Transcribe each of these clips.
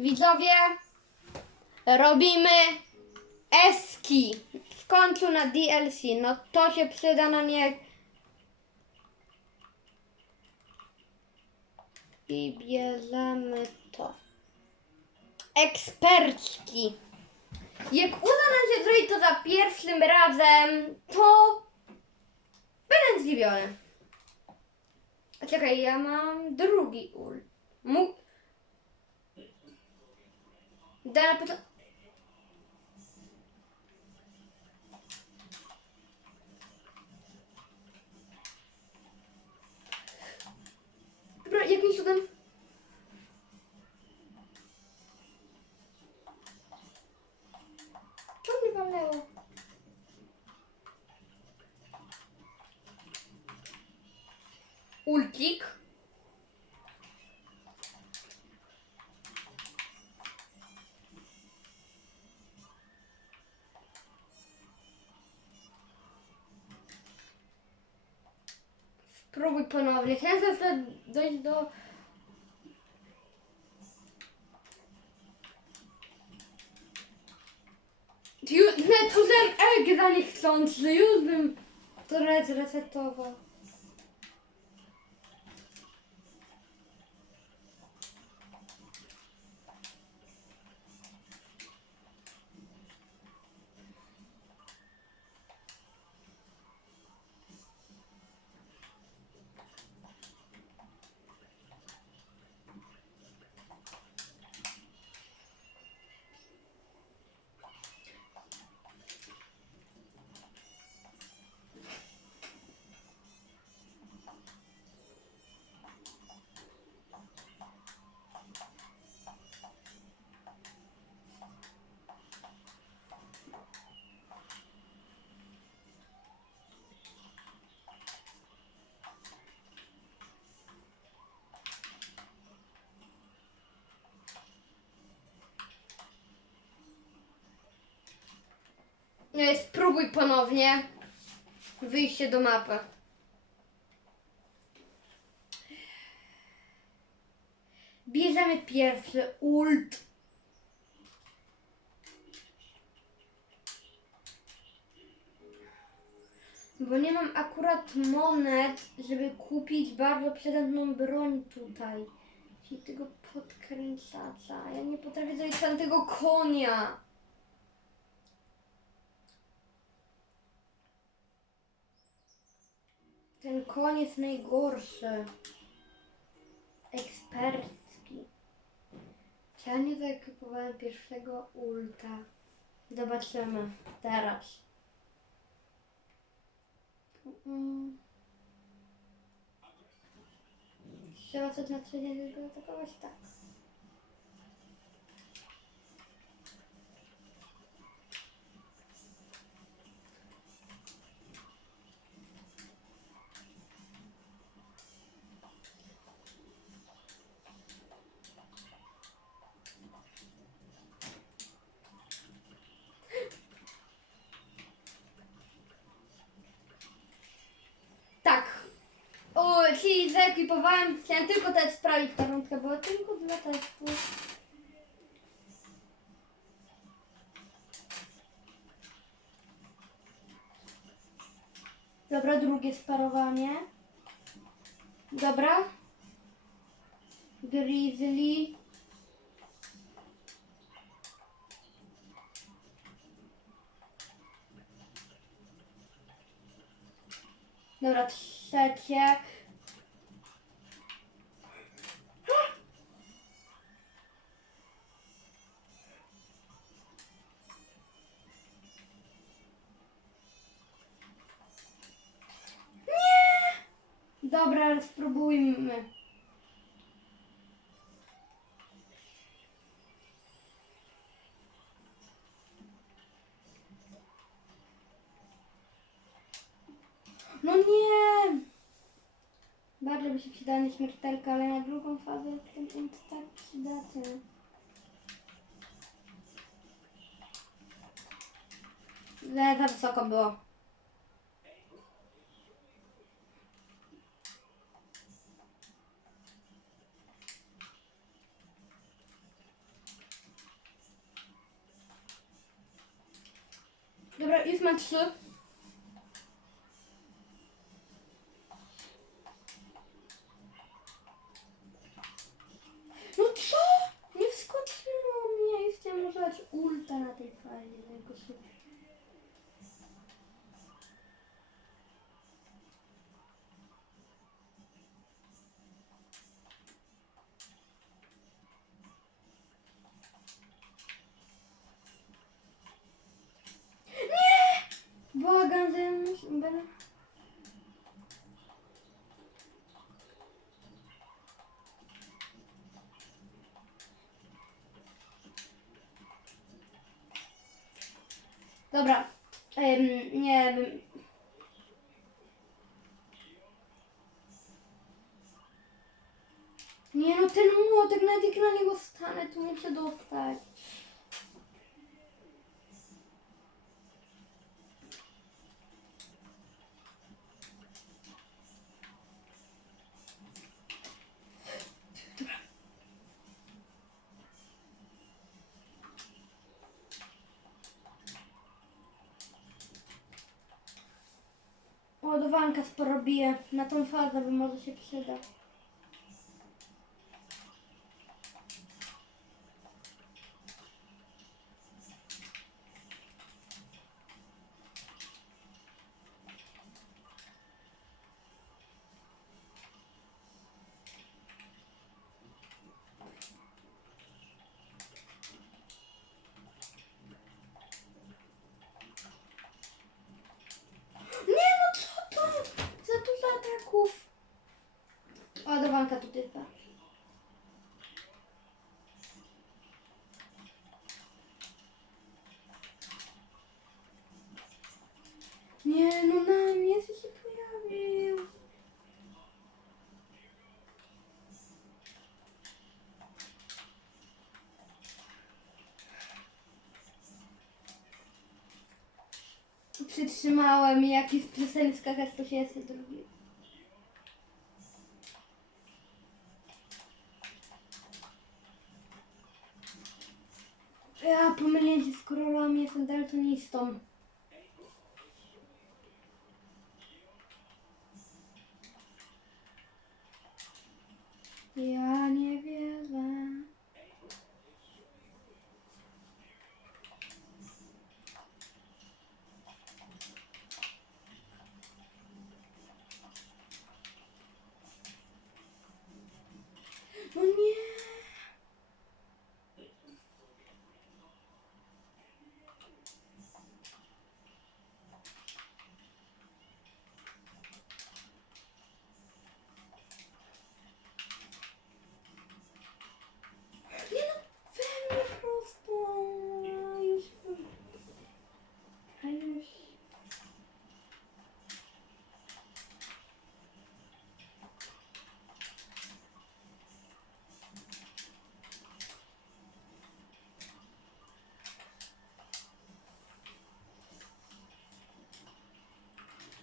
Widzowie, robimy eski w końcu na DLC. No to się przyda na nie. I bierzemy to. Ekspercki. Jak uda nam się zrobić to za pierwszym razem, to będę zdziwiony. Czekaj, ja mam drugi ul. Mógł... Да, потом... Добре, як мені сюди? мне не ультик. Улькік? Spróbuj ponownie. Chciałem zawsze dojść do... Już, nie, to ten egg za niechcący, już bym to zresetował. Spróbuj ponownie. Wyjście do mapy. Bierzemy pierwszy ult. Bo nie mam akurat monet, żeby kupić bardzo przydatną broń tutaj. Czyli tego podkręcacza. Ja nie potrafię zrobić tamtego konia. Ten jest najgorszy. Ekspercki. Ja nie zakupowałem pierwszego ulta. Zobaczymy teraz. Trzeba coś na trzeciego go atakować? Tak. Tak. Czyli zaekwipowałem, chciałem tylko teraz sprawić porządkę, bo tylko dwa testy. Dobra, drugie sparowanie. Dobra. Grizzly. Dobra, trzecie. Spróbujmy. No nie! Bardzo by się przydała nieśmiertelka, ale na drugą fazę ten int tak przydatny. Ale za wysoko było. już trzy. No co? Nie wskoczyło mi. Ja już chciałam używać ulta na tej fali. Najgorsze. Dobra, em, nie wiem. Nie no, ten młotek, nawet jak na niego stanę, to muszę dostać. Ładowanka sporo bije. Na tą fazę, bo może się przyda. Nie no, co to? Za dużo ataków. Typa. Nie no, na mnie się pojawił. Przytrzymałem jakiś przestań skakać, to się jeszcze drugi. Ja pomyliłem się z królami, jestem daltonistą. Ja nie wierzę. No nie. Nie no, we mnie prosto. A Już. A już.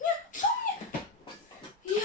Nie, co mnie? Ja.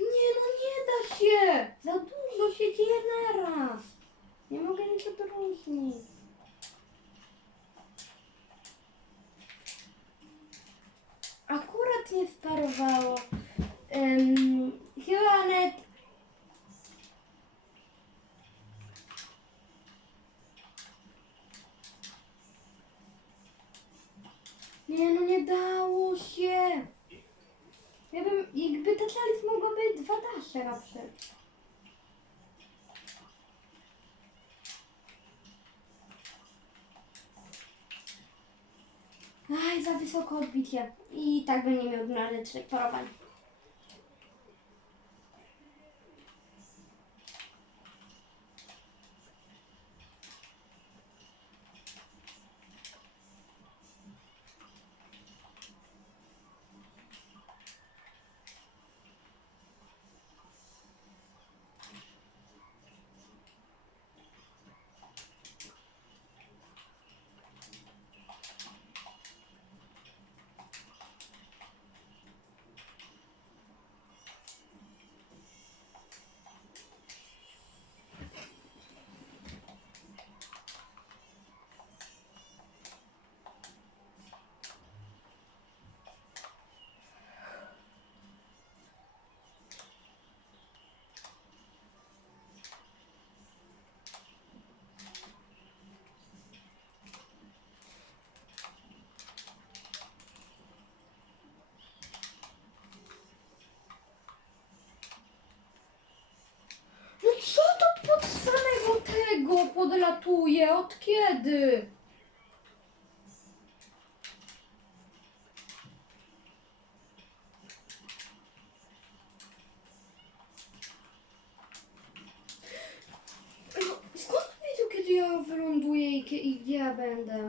Nie no, nie da się! Za dużo się dzieje naraz. Nie mogę nic odróżnić. Akurat nie sparowało. Um, chyba net... Nie no, nie dało się. Ja bym, jakby ta chalice mogła być dwa dasze na przykład. Za wysoko odbicie. I tak bym nie miał dwa razy trzy porowań. No co to pod samego tego podlatuje? Od kiedy? No, Skąd wiedzą, kiedy ja wyląduję i, kie- i gdzie ja będę?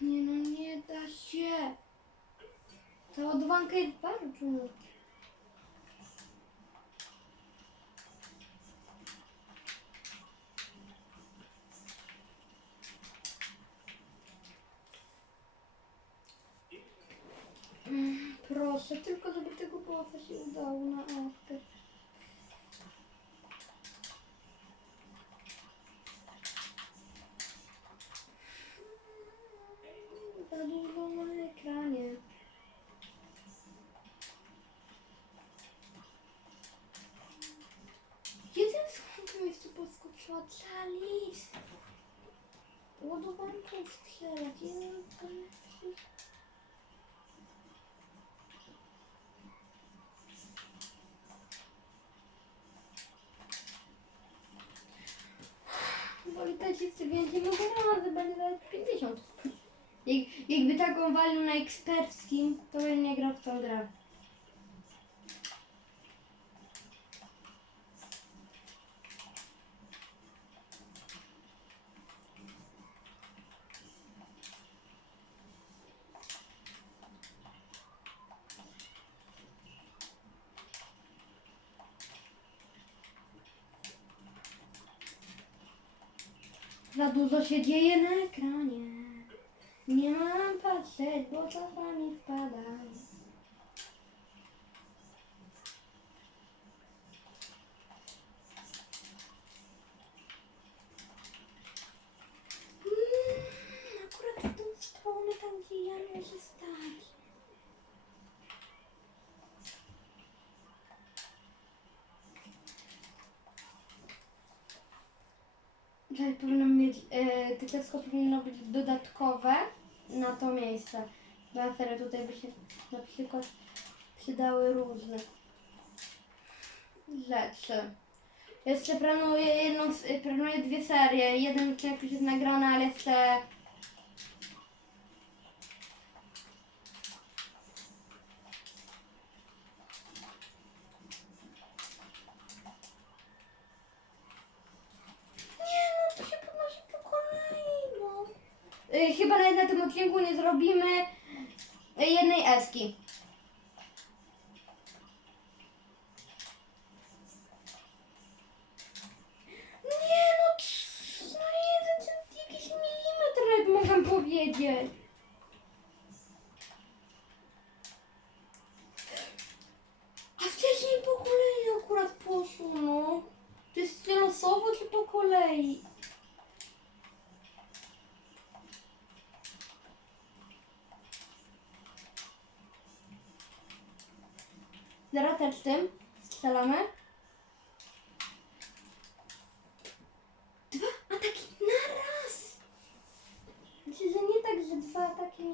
Nie no, nie da się. Jest bardzo. Mm, Proszę, tylko żeby tego bosса się udało na after. Za dużo na ekranie. Jeden skąd jeszcze Charlize. Ładowanką strzelać. Jeden, dwa, trzy. Bo widać jeszcze więcej, no razy będzie nawet 50. Jak, jakby taką walił na eksperckim, to bym nie grał w tą grę. Za dużo się dzieje na ekranie. Nie mam patrzeć, bo czasami wpada. Mm, Akurat w tą stronę, tam gdzie ja muszę Tutaj powinno mieć, e, dziecko powinno być dodatkowe na to miejsce. Na serio tutaj by się na przykład przydały różne rzeczy. Jeszcze planuję jedną, planuję dwie serie. Jeden odcinek już jest nagrany, ale jeszcze Nie no, to się podnosi po kolei, no. Nawet na tym odcinku nie zrobimy jednej eski. Zaraz też tym strzelamy. Dwa ataki na raz! Myślę, że nie tak, że dwa ataki...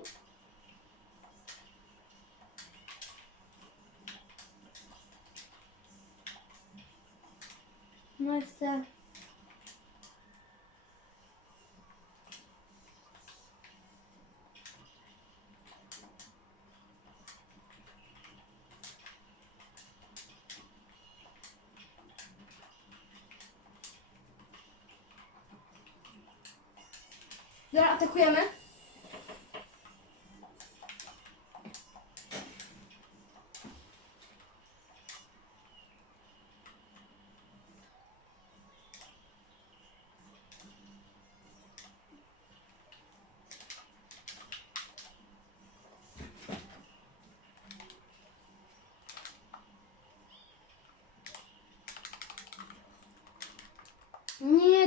No jeszcze. Dobra,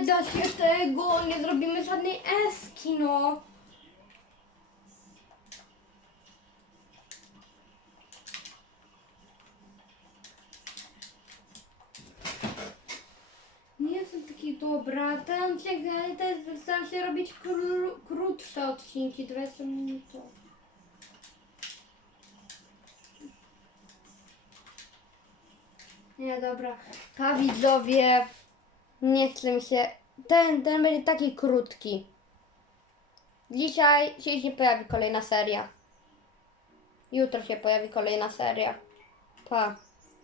Nie da się tego, nie zrobimy żadnej eski, no. Nie jestem taki dobra. Tam się, też staram się robić kró, krótsze odcinki, 20 minut. Nie, dobra. Pa widzowie. Nie chcę mi się. Ten, ten będzie taki krótki. Dzisiaj się pojawi kolejna seria. Jutro się pojawi kolejna seria. Pa.